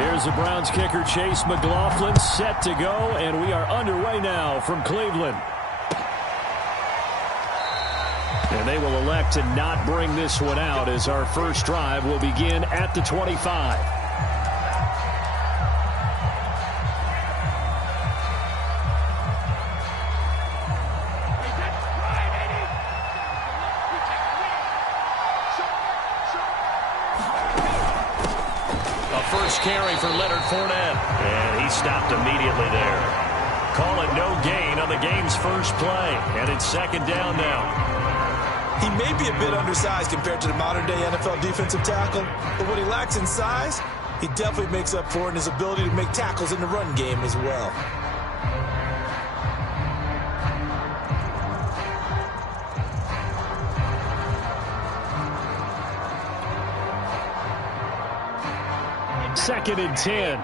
Here's the Browns kicker, Chase McLaughlin, set to go, and we are underway now from Cleveland. And they will elect to not bring this one out as our first drive will begin at the 25. Carry for Leonard Fournette. And he stopped immediately there. Call it no gain on the game's first play. And it's second down now. He may be a bit undersized compared to the modern-day NFL defensive tackle, but what he lacks in size, he definitely makes up for in his ability to make tackles in the run game as well. Second and 10.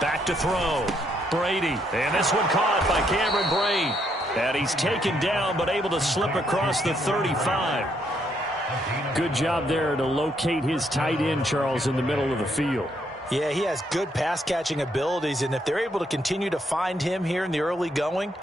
Back to throw. Brady. And this one caught by Cameron Brate. And he's taken down but able to slip across the 35. Good job there to locate his tight end, Charles, in the middle of the field. Yeah, he has good pass-catching abilities, and if they're able to continue to find him here in the early going,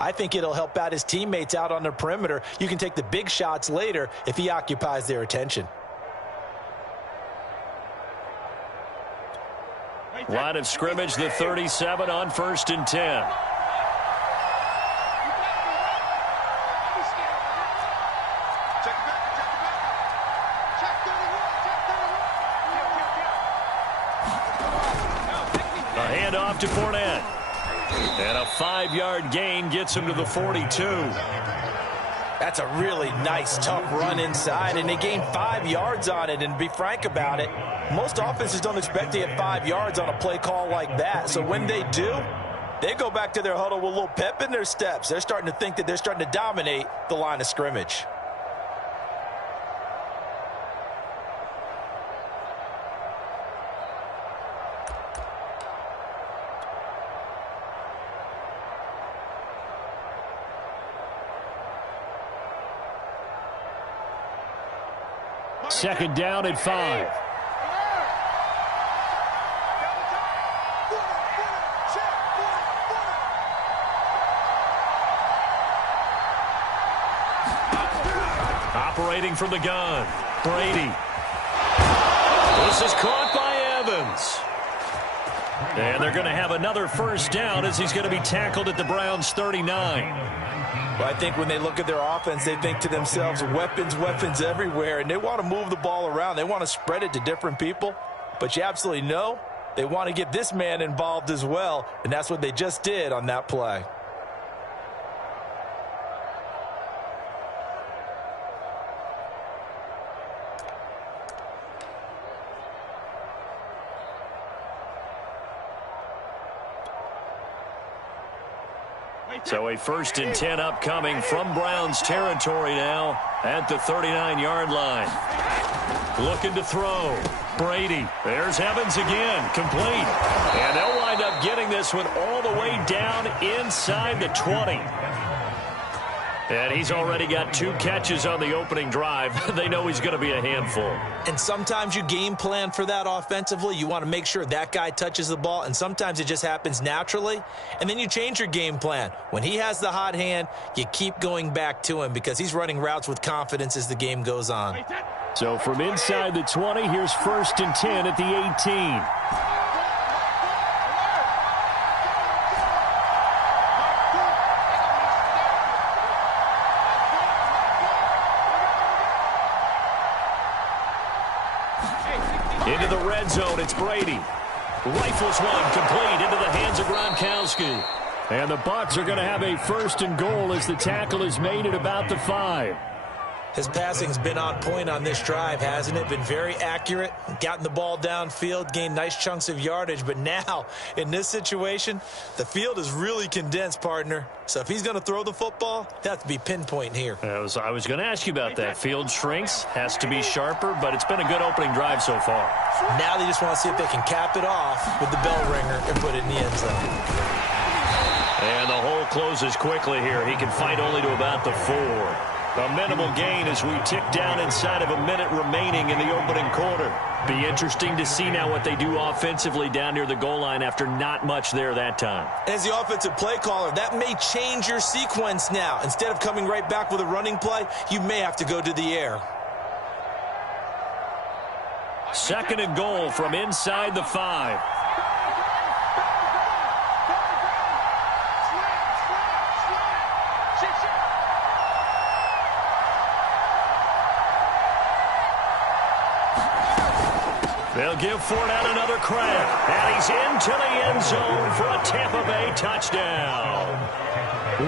I think it'll help out his teammates out on the perimeter. You can take the big shots later if he occupies their attention. Line of scrimmage, the 37 on 1st and 10. A handoff to Fournette. And a 5-yard gain gets him to the 42. That's a really nice, tough run inside, and they gained 5 yards on it. And to be frank about it, most offenses don't expect to get 5 yards on a play call like that. So when they do, they go back to their huddle with a little pep in their steps. They're starting to think that they're starting to dominate the line of scrimmage. Second down at 5. Operating from the gun. Brady. This is caught by Evans. And they're going to have another first down as he's going to be tackled at the Browns' 39. Well, I think when they look at their offense, they think to themselves, weapons, weapons everywhere, and they want to move the ball around. They want to spread it to different people, but you absolutely know they want to get this man involved as well, and that's what they just did on that play. So a 1st and 10 upcoming from Browns territory now at the 39-yard line. Looking to throw. Brady. There's Evans again. Complete. And they'll wind up getting this one all the way down inside the 20. And he's already got 2 catches on the opening drive. They know he's going to be a handful. And sometimes you game plan for that offensively. You want to make sure that guy touches the ball, and sometimes it just happens naturally. And then you change your game plan. When he has the hot hand, you keep going back to him because he's running routes with confidence as the game goes on. So from inside the 20, here's 1st and 10 at the 18. Into the red zone, it's Brady. Rifles one, complete into the hands of Gronkowski. And the Bucs are going to have a 1st and goal as the tackle is made at about the 5. His passing's been on point on this drive, hasn't it? Been very accurate, gotten the ball downfield, gained nice chunks of yardage. But now, in this situation, the field is really condensed, partner. So if he's going to throw the football, it has to be pinpoint here. I was going to ask you about that. Field shrinks, has to be sharper, but it's been a good opening drive so far. Now they just want to see if they can cap it off with the bell ringer and put it in the end zone. And the hole closes quickly here. He can fight only to about the 4. A minimal gain as we tick down inside of a minute remaining in the opening quarter. Be interesting to see now what they do offensively down near the goal line after not much there that time. As the offensive play caller, that may change your sequence now. Instead of coming right back with a running play, you may have to go to the air. Second and goal from inside the 5. They'll give Fournette another crack. And he's into the end zone for a Tampa Bay touchdown.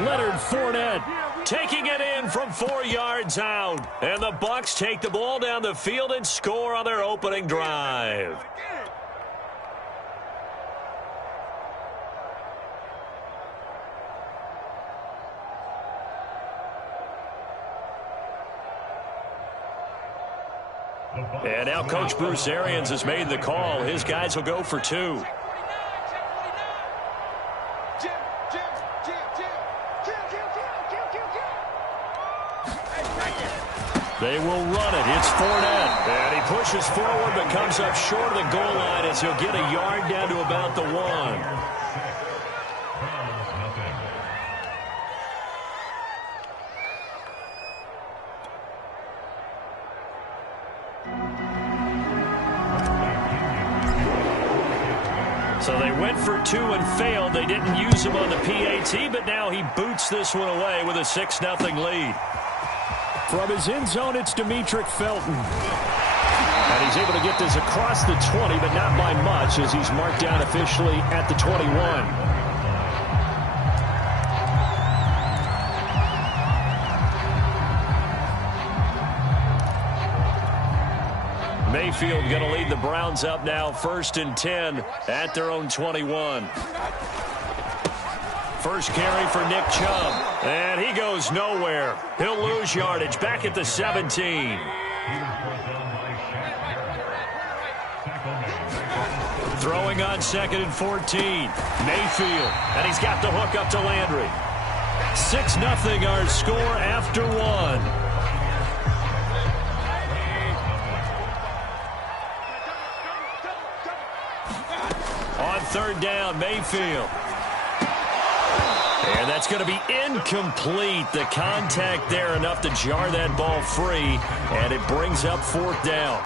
Leonard Fournette taking it in from 4 yards out. And the Bucs take the ball down the field and score on their opening drive. And now Coach Bruce Arians has made the call. His guys will go for 2. They will run it. It's Fournette. And he pushes forward but comes up short of the goal line as he'll get a yard down to about the 1. So they went for 2 and failed. They didn't use him on the PAT, but now he boots this one away with a 6-0 lead. From his end zone, it's Demetric Felton. And he's able to get this across the 20, but not by much as he's marked down officially at the 21. Mayfield going to lead the Browns up now, 1st and 10 at their own 21. First carry for Nick Chubb, and he goes nowhere. He'll lose yardage back at the 17. Throwing on 2nd and 14. Mayfield, and he's got the hook up to Landry. 6-0 our score after 1. On 3rd down, Mayfield. And that's going to be incomplete. The contact there enough to jar that ball free, and it brings up 4th down.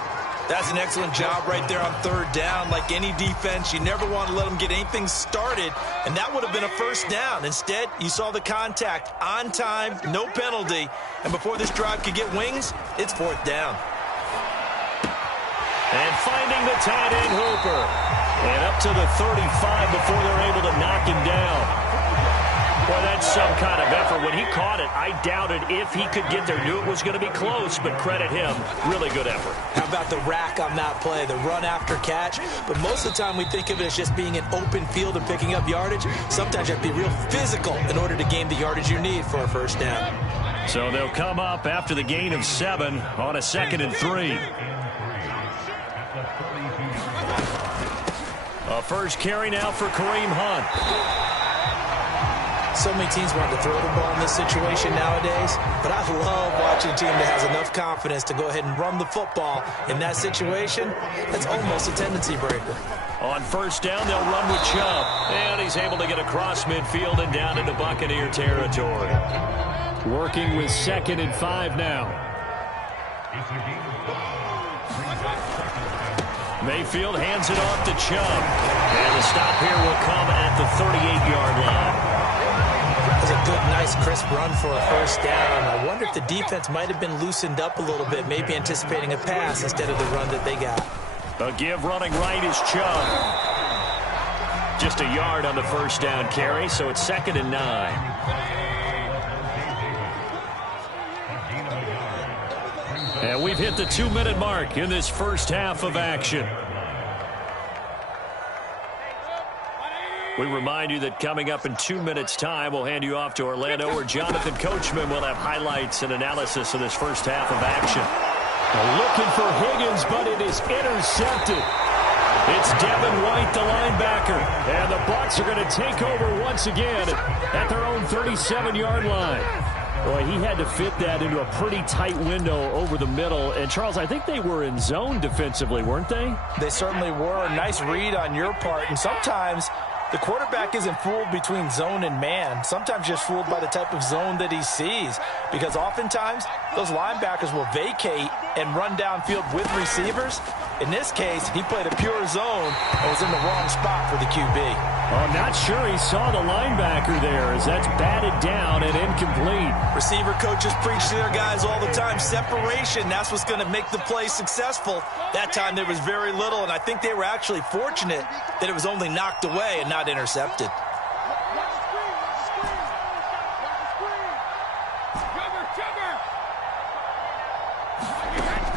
That's an excellent job right there on 3rd down. Like any defense, you never want to let them get anything started, and that would have been a 1st down. Instead, you saw the contact on time, no penalty, and before this drive could get wings, it's 4th down. And finding the tight end Hooper. And up to the 35 before they're able to knock him down. Boy, that's some kind of effort. When he caught it, I doubted if he could get there. Knew it was going to be close, but credit him. Really good effort. How about the rack on that play, the run after catch? But most of the time we think of it as just being an open field and picking up yardage. Sometimes you have to be real physical in order to gain the yardage you need for a 1st down. So they'll come up after the gain of 7 on a 2nd and 3. A first carry now for Kareem Hunt. So many teams want to throw the ball in this situation nowadays, but I love watching a team that has enough confidence to go ahead and run the football. In that situation, that's almost a tendency breaker. On 1st down, they'll run with Chubb, and he's able to get across midfield and down into Buccaneer territory. Working with 2nd and 5 now. Mayfield hands it off to Chubb. And the stop here will come at the 38-yard line. That was a good, nice, crisp run for a 1st down. I wonder if the defense might have been loosened up a little bit, maybe anticipating a pass instead of the run that they got. A give running right is Chubb. Just a yard on the 1st down carry, so it's 2nd and 9. And we've hit the 2-minute mark in this first half of action. We remind you that coming up in 2 minutes' time, we'll hand you off to Orlando, where Jonathan Coachman will have highlights and analysis of this first half of action. Looking for Higgins, but it is intercepted. It's Devin White, the linebacker. And the Bucs are going to take over once again at their own 37-yard line. Boy, he had to fit that into a pretty tight window over the middle. And, Charles, I think they were in zone defensively, weren't they? They certainly were. A nice read on your part. And sometimes the quarterback isn't fooled between zone and man. Sometimes just fooled by the type of zone that he sees. Because oftentimes, those linebackers will vacate and run downfield with receivers. In this case, he played a pure zone and was in the wrong spot for the QB. I'm not sure he saw the linebacker there as that's batted down and incomplete. Receiver coaches preach to their guys all the time. Separation, that's what's going to make the play successful. That time there was very little, and I think they were actually fortunate that it was only knocked away and not intercepted.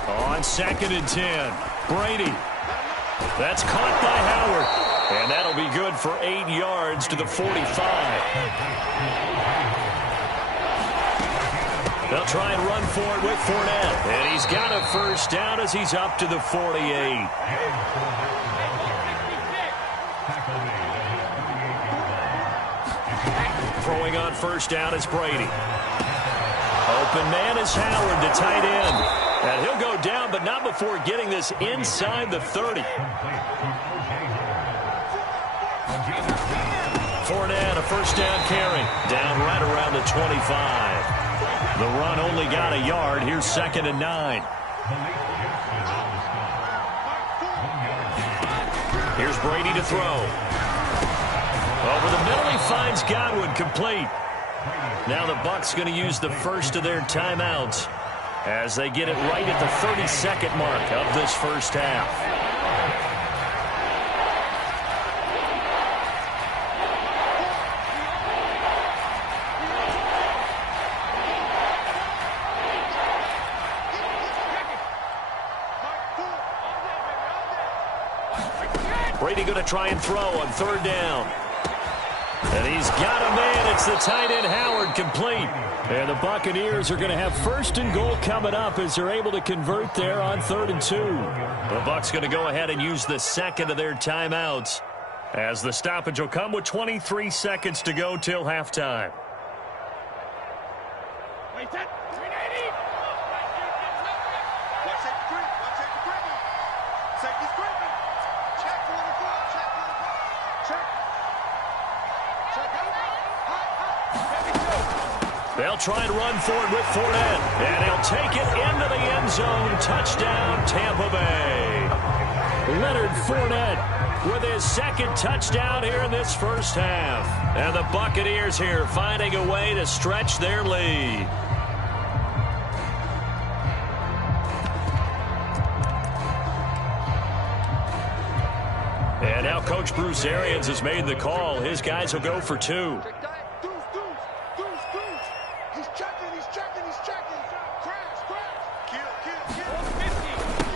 On 2nd and 10, Brady. That's caught by Howard. And that'll be good for 8 yards to the 45. They'll try and run for it with Fournette. And he's got a first down as he's up to the 48. Throwing on first down is Brady. Open man is Howard, the tight end. And he'll go down, but not before getting this inside the 30. Fournette, a first down carry. Down right around the 25. The run only got a yard. Here's 2nd and 9. Here's Brady to throw. Over the middle, he finds Godwin, complete. Now the Bucs going to use the first of their timeouts as they get it right at the 32nd mark of this first half. Brady going to try and throw on 3rd down. And he's got a man. It's the tight end, Howard, complete. And the Buccaneers are going to have 1st and goal coming up as they're able to convert there on 3rd and 2. The Bucs going to go ahead and use the 2nd of their timeouts as the stoppage will come with 23 seconds to go till halftime. They'll try and run for it with Fournette. And he'll take it into the end zone. Touchdown, Tampa Bay. Leonard Fournette with his 2nd touchdown here in this first half. And the Buccaneers here finding a way to stretch their lead. And now Coach Bruce Arians has made the call. His guys will go for 2.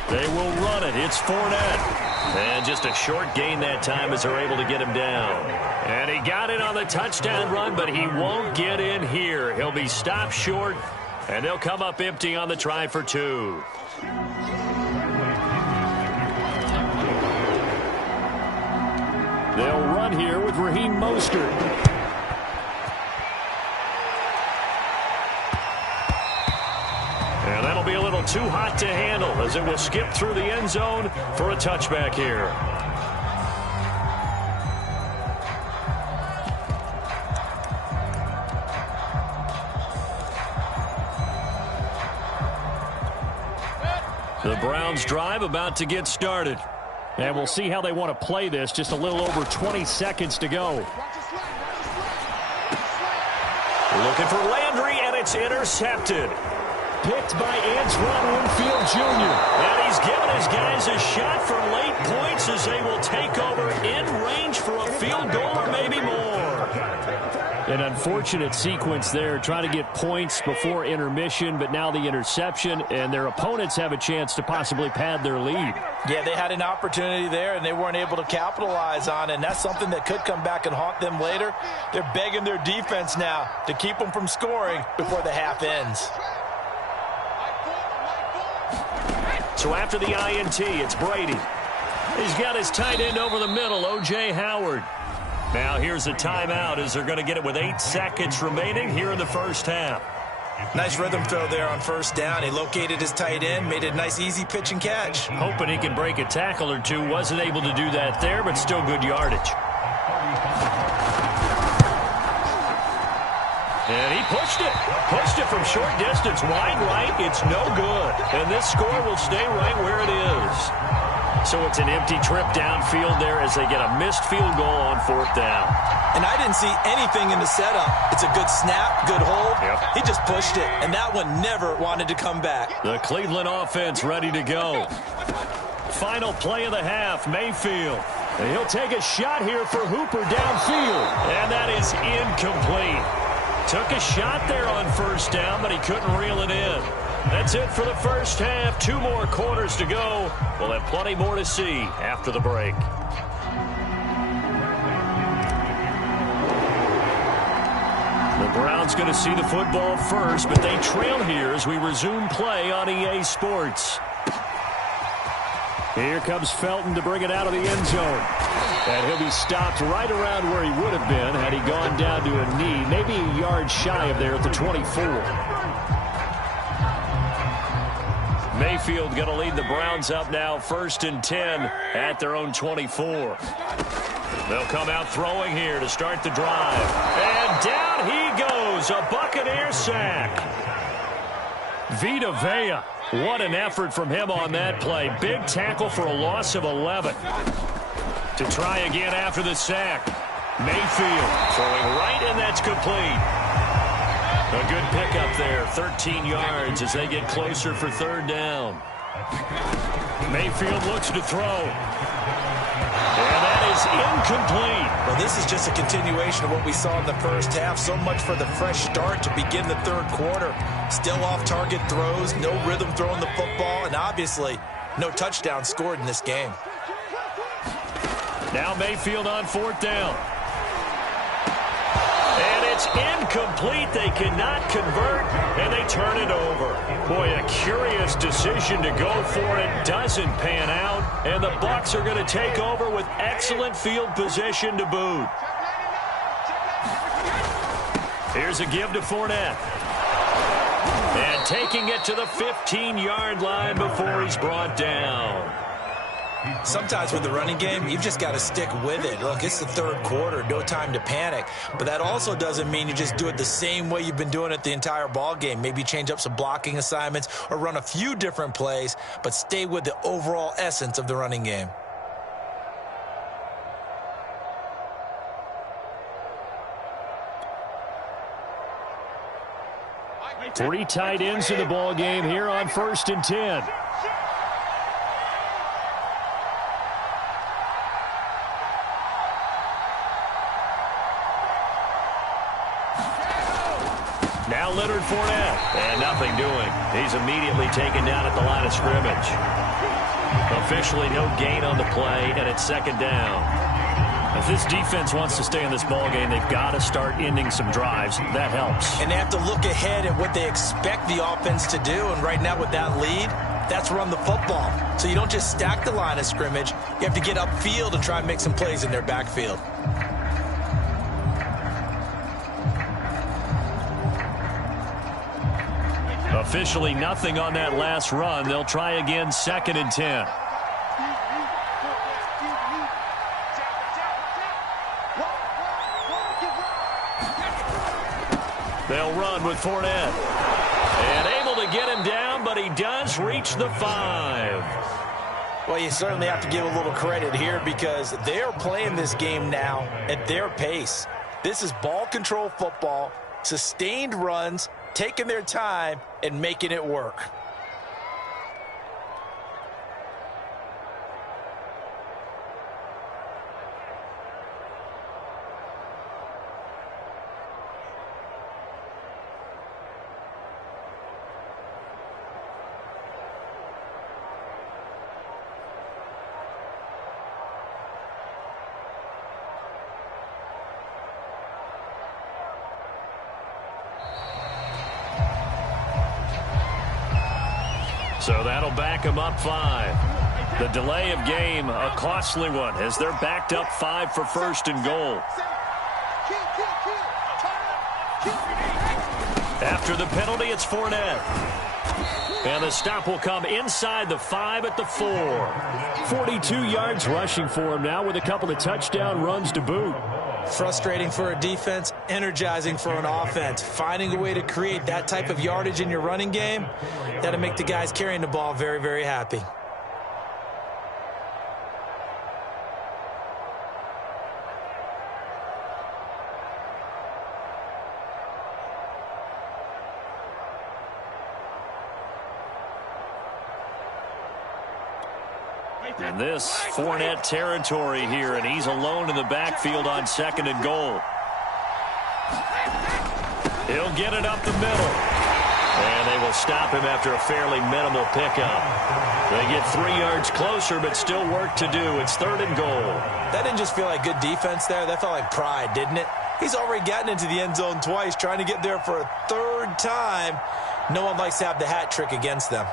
They will run it. It's Fournette. And just a short gain that time as they're able to get him down. And he got it on the touchdown run, but he won't get in here. He'll be stopped short, and they'll come up empty on the try for 2. They'll run here with Raheem Mostert. And that'll be a little too hot to handle as it will skip through the end zone for a touchback here. The Browns drive about to get started. And we'll see how they want to play this. Just a little over 20 seconds to go. Looking for Landry, and it's intercepted. Picked by Antoine Winfield Jr. And he's given his guys a shot for late points as they will take over in range for a field goal or maybe more. An unfortunate sequence there, trying to get points before intermission, but now the interception, and their opponents have a chance to possibly pad their lead. Yeah, they had an opportunity there, and they weren't able to capitalize on it, and that's something that could come back and haunt them later. They're begging their defense now to keep them from scoring before the half ends. So after the INT, it's Brady. He's got his tight end over the middle, O.J. Howard. Now here's a timeout as they're going to get it with 8 seconds remaining here in the first half. Nice rhythm throw there on first down. He located his tight end, made a nice easy pitch and catch. Hoping he can break a tackle or two. Wasn't able to do that there, but still good yardage. And he pushed it. Pushed it from short distance. Wide right. It's no good. And this score will stay right where it is. So it's an empty trip downfield there as they get a missed field goal on fourth down. And I didn't see anything in the setup. It's a good snap, good hold. Yep. He just pushed it, and that one never wanted to come back. The Cleveland offense ready to go. Final play of the half, Mayfield. And he'll take a shot here for Hooper downfield. And that is incomplete. Took a shot there on first down, but he couldn't reel it in. That's it for the first half. 2 more quarters to go. We'll have plenty more to see after the break. The Browns going to see the football first, but they trail here as we resume play on EA Sports. Here comes Felton to bring it out of the end zone. And he'll be stopped right around where he would have been had he gone down to a knee, maybe a yard shy of there at the 24. Mayfield going to lead the Browns up now, 1st and 10 at their own 24. They'll come out throwing here to start the drive. And down he goes, a Buccaneer sack. Vita Vea, what an effort from him on that play. Big tackle for a loss of 11. To try again after the sack. Mayfield throwing right, and that's complete. A good pickup there, 13 yards as they get closer for 3rd down. Mayfield looks to throw. And that is incomplete. Well, this is just a continuation of what we saw in the first half. So much for the fresh start to begin the 3rd quarter. Still off-target throws, no rhythm throwing the football, and obviously no touchdown scored in this game. Now Mayfield on 4th down. And it's incomplete. They cannot convert, and they turn it over. Boy, a curious decision to go for it. Doesn't pan out, and the Bucs are going to take over with excellent field position to boot. Here's a give to Fournette. And taking it to the 15-yard line before he's brought down. Sometimes with the running game, you've just got to stick with it. Look, it's the 3rd quarter, no time to panic. But that also doesn't mean you just do it the same way you've been doing it the entire ball game. Maybe change up some blocking assignments or run a few different plays, but stay with the overall essence of the running game. Three tight ends in the ball game here on 1st and 10. Now Leonard Fournette, and nothing doing. He's immediately taken down at the line of scrimmage. Officially no gain on the play, and it's 2nd down. If this defense wants to stay in this ballgame, they've got to start ending some drives. That helps. And they have to look ahead at what they expect the offense to do, and right now with that lead, that's run the football. So you don't just stack the line of scrimmage. You have to get upfield and try and make some plays in their backfield. Officially nothing on that last run. They'll try again, 2nd and 10. They'll run with Fournette. And able to get him down, but he does reach the 5. Well, you certainly have to give a little credit here because they're playing this game now at their pace. This is ball control football, sustained runs, taking their time and making it work. So that'll back them up 5. The delay of game, a costly one, as they're backed up 5 for 1st and goal. After the penalty, it's Fournette. And the stop will come inside the 5 at the 4. 42 yards rushing for him now with a couple of touchdown runs to boot. Frustrating for a defense, energizing for an offense. Finding a way to create that type of yardage in your running game, that'll make the guys carrying the ball very, very happy. And this Fournette territory here, and he's alone in the backfield on 2nd and goal. He'll get it up the middle. And they will stop him after a fairly minimal pickup. They get 3 yards closer, but still work to do. It's 3rd and goal. That didn't just feel like good defense there. That felt like pride, didn't it? He's already gotten into the end zone twice, trying to get there for a 3rd time. No one likes to have the hat trick against them.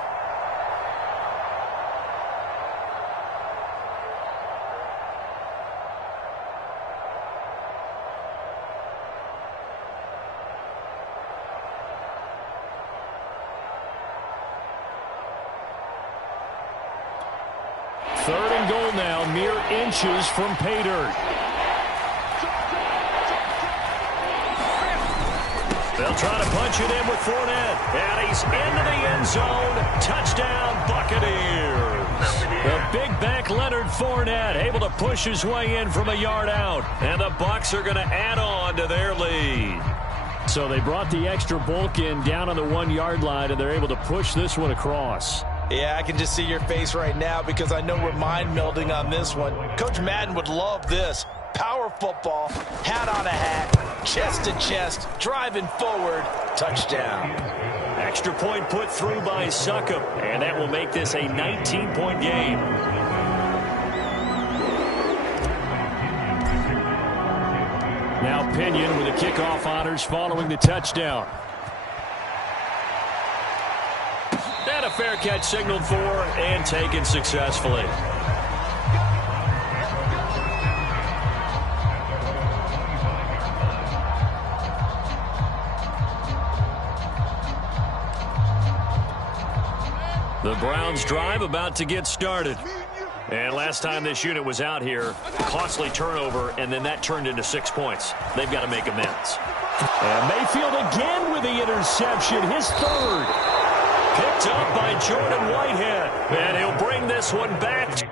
Third and goal now, mere inches from pay dirt. They'll try to punch it in with Fournette. And he's into the end zone. Touchdown, Buccaneers. The big back Leonard Fournette able to push his way in from a yard out. And the Bucs are going to add on to their lead. So they brought the extra bulk in down on the 1 yard line, and they're able to push this one across. Yeah, I can just see your face right now because I know we're mind melding on this one. Coach Madden would love this. Power football, hat on a hat, chest to chest, driving forward, touchdown. Extra point put through by Succop, and that will make this a 19-point game. Now Pinion with the kickoff honors following the touchdown. And a fair catch signaled for and taken successfully. The Browns drive about to get started. And last time this unit was out here, costly turnover, and then that turned into 6 points. They've got to make amends. And Mayfield again with the interception, his 3rd. Picked up by Jordan Whitehead. And he'll bring this one back.